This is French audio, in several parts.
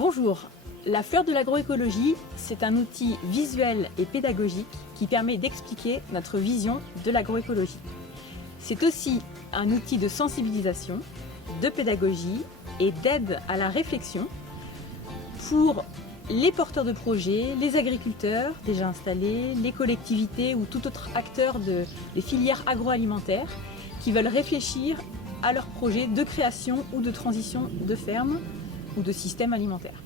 Bonjour, la fleur de l'agroécologie, c'est un outil visuel et pédagogique qui permet d'expliquer notre vision de l'agroécologie. C'est aussi un outil de sensibilisation, de pédagogie et d'aide à la réflexion pour les porteurs de projets, les agriculteurs déjà installés, les collectivités ou tout autre acteur des filières agroalimentaires qui veulent réfléchir à leurs projets de création ou de transition de ferme ou de système alimentaire.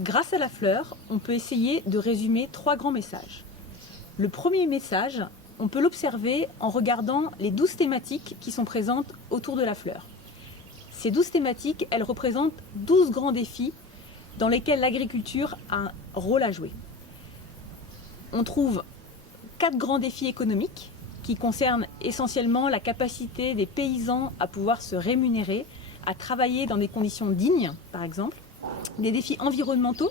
Grâce à la fleur, on peut essayer de résumer 3 grands messages. Le premier message, on peut l'observer en regardant les 12 thématiques qui sont présentes autour de la fleur. Ces 12 thématiques, elles représentent 12 grands défis dans lesquels l'agriculture a un rôle à jouer. On trouve 4 grands défis économiques qui concernent essentiellement la capacité des paysans à pouvoir se rémunérer, à travailler dans des conditions dignes, par exemple. Des défis environnementaux,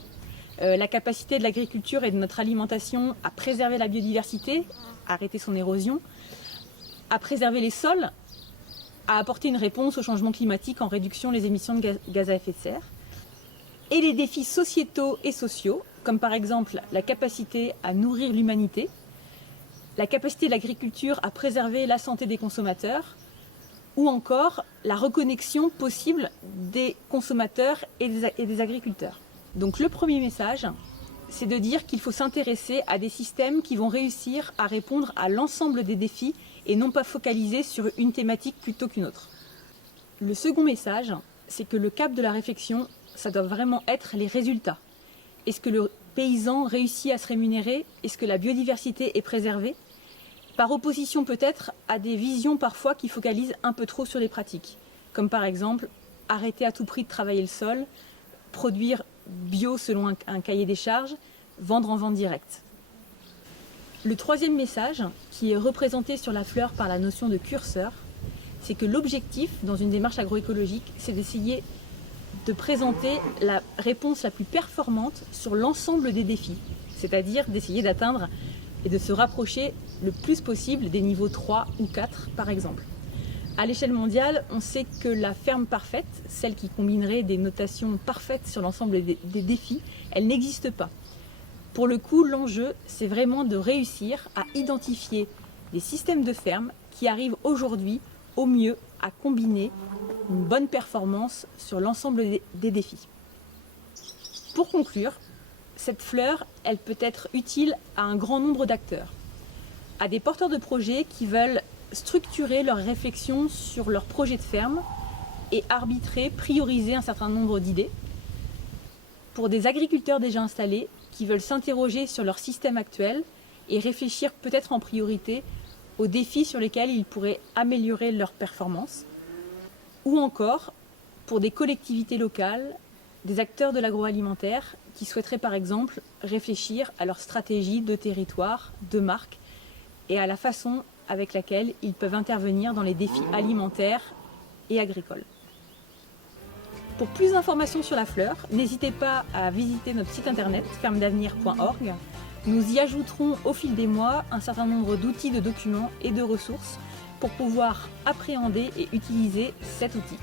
la capacité de l'agriculture et de notre alimentation à préserver la biodiversité, à arrêter son érosion, à préserver les sols, à apporter une réponse au changement climatique en réduisant les émissions de gaz à effet de serre. Et les défis sociétaux et sociaux, comme par exemple la capacité à nourrir l'humanité, la capacité de l'agriculture à préserver la santé des consommateurs, ou encore la reconnexion possible des consommateurs et des agriculteurs. Donc le premier message, c'est de dire qu'il faut s'intéresser à des systèmes qui vont réussir à répondre à l'ensemble des défis et non pas focaliser sur une thématique plutôt qu'une autre. Le second message, c'est que le cap de la réflexion, ça doit vraiment être les résultats. Est-ce que le paysan réussit à se rémunérer? Est-ce que la biodiversité est préservée? Par opposition peut-être à des visions parfois qui focalisent un peu trop sur les pratiques, comme par exemple arrêter à tout prix de travailler le sol, produire bio selon un cahier des charges, vendre en vente directe. Le troisième message, qui est représenté sur la fleur par la notion de curseur, c'est que l'objectif dans une démarche agroécologique, c'est d'essayer de présenter la réponse la plus performante sur l'ensemble des défis, c'est-à-dire d'essayer d'atteindre et de se rapprocher le plus possible des niveaux 3 ou 4 par exemple. À l'échelle mondiale, on sait que la ferme parfaite, celle qui combinerait des notations parfaites sur l'ensemble des défis, elle n'existe pas. Pour le coup, l'enjeu, c'est vraiment de réussir à identifier des systèmes de ferme qui arrivent aujourd'hui au mieux à combiner une bonne performance sur l'ensemble des défis. Pour conclure, cette fleur, elle peut être utile à un grand nombre d'acteurs, à des porteurs de projets qui veulent structurer leur réflexion sur leur projet de ferme et arbitrer, prioriser un certain nombre d'idées, pour des agriculteurs déjà installés qui veulent s'interroger sur leur système actuel et réfléchir peut-être en priorité aux défis sur lesquels ils pourraient améliorer leur performance, ou encore pour des collectivités locales, des acteurs de l'agroalimentaire qui souhaiteraient par exemple réfléchir à leur stratégie de territoire, de marque et à la façon avec laquelle ils peuvent intervenir dans les défis alimentaires et agricoles. Pour plus d'informations sur la fleur, n'hésitez pas à visiter notre site internet fermedavenir.org. Nous y ajouterons au fil des mois un certain nombre d'outils, de documents et de ressources pour pouvoir appréhender et utiliser cet outil.